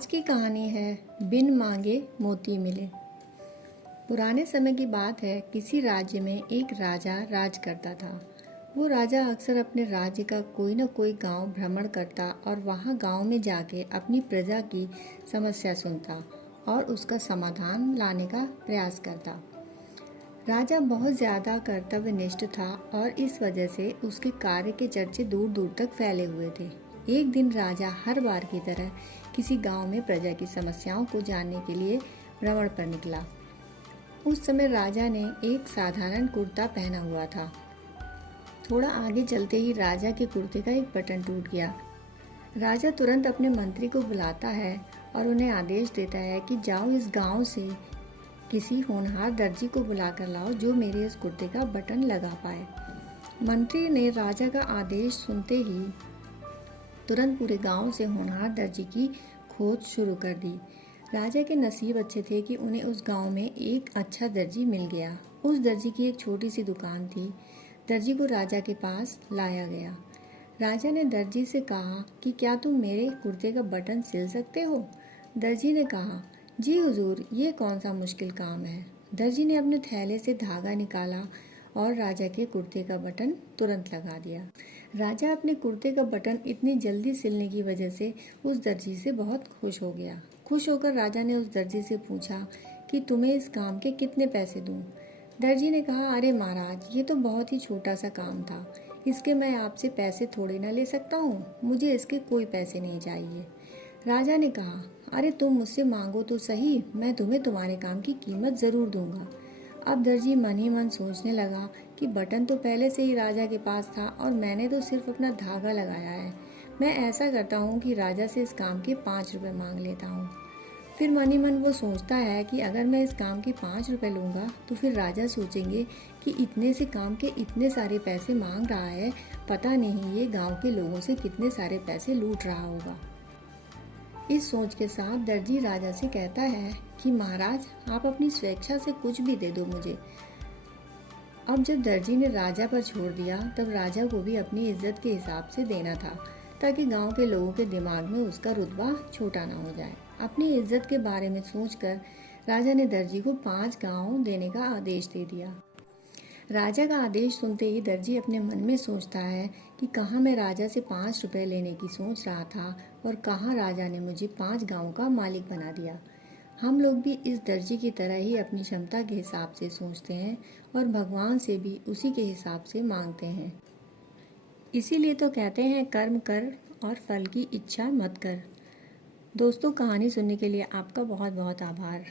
आज की कहानी है बिन मांगे मोती मिले। पुराने समय की बात है। किसी राज्य में एक राजा राज करता था। वो राजा अक्सर अपने राज्य का कोई न कोई गांव भ्रमण करता और वहां गांव में जाके अपनी प्रजा की समस्या सुनता और उसका समाधान लाने का प्रयास करता। राजा बहुत ज़्यादा कर्तव्यनिष्ठ था और इस वजह से उसके कार्य के चर्चे दूर दूर तक फैले हुए थे। एक दिन राजा हर बार की तरह किसी गांव में प्रजा की समस्याओं को जानने के लिए भ्रमण पर निकला। उस समय राजा ने एक साधारण कुर्ता पहना हुआ था। थोड़ा आगे चलते ही राजा के कुर्ते का एक बटन टूट गया। राजा तुरंत अपने मंत्री को बुलाता है और उन्हें आदेश देता है कि जाओ इस गांव से किसी होनहार दर्जी को बुलाकर लाओ जो मेरे इस कुर्ते का बटन लगा पाए। मंत्री ने राजा का आदेश सुनते ही तुरंत पूरे गांव से होनहार दर्जी की खोज शुरू कर दी। राजा के नसीब अच्छे थे कि उन्हें उस गांव में एक अच्छा दर्जी मिल गया। उस दर्जी की एक छोटी सी दुकान थी। दर्जी को राजा के पास लाया गया। राजा ने दर्जी से कहा कि क्या तुम मेरे कुर्ते का बटन सिल सकते हो? दर्जी ने कहा, जी हुजूर, ये कौन सा मुश्किल काम है। दर्जी ने अपने थैले से धागा निकाला और राजा के कुर्ते का बटन तुरंत लगा दिया। राजा अपने कुर्ते का बटन इतनी जल्दी सिलने की वजह से उस दर्जी से बहुत खुश हो गया। खुश होकर राजा ने उस दर्जी से पूछा कि तुम्हें इस काम के कितने पैसे दूं? दर्जी ने कहा, अरे महाराज, ये तो बहुत ही छोटा सा काम था, इसके मैं आपसे पैसे थोड़े ना ले सकता हूँ, मुझे इसके कोई पैसे नहीं चाहिए। राजा ने कहा, अरे तुम मुझसे मांगो तो सही, मैं तुम्हें तुम्हारे काम की कीमत ज़रूर दूंगा। अब दर्जी मन ही मन सोचने लगा कि बटन तो पहले से ही राजा के पास था और मैंने तो सिर्फ अपना धागा लगाया है। मैं ऐसा करता हूँ कि राजा से इस काम के 5 रुपये मांग लेता हूँ। फिर मन ही मन वो सोचता है कि अगर मैं इस काम के 5 रुपये लूँगा तो फिर राजा सोचेंगे कि इतने से काम के इतने सारे पैसे मांग रहा है, पता नहीं ये गाँव के लोगों से कितने सारे पैसे लूट रहा होगा। इस सोच के साथ दर्जी राजा से कहता है कि महाराज, आप अपनी स्वेच्छा से कुछ भी दे दो मुझे। अब जब दर्जी ने राजा पर छोड़ दिया तब राजा को भी अपनी इज्जत के हिसाब से देना था ताकि गांव के लोगों के दिमाग में उसका रुतबा छोटा ना हो जाए। अपनी इज्जत के बारे में सोचकर राजा ने दर्जी को 5 गांव देने का आदेश दे दिया। राजा का आदेश सुनते ही दर्जी अपने मन में सोचता है कि कहाँ मैं राजा से 5 रुपये लेने की सोच रहा था और कहाँ राजा ने मुझे 5 गाँव का मालिक बना दिया। हम लोग भी इस दर्जी की तरह ही अपनी क्षमता के हिसाब से सोचते हैं और भगवान से भी उसी के हिसाब से मांगते हैं। इसीलिए तो कहते हैं कर्म कर और फल की इच्छा मत कर। दोस्तों, कहानी सुनने के लिए आपका बहुत बहुत आभार।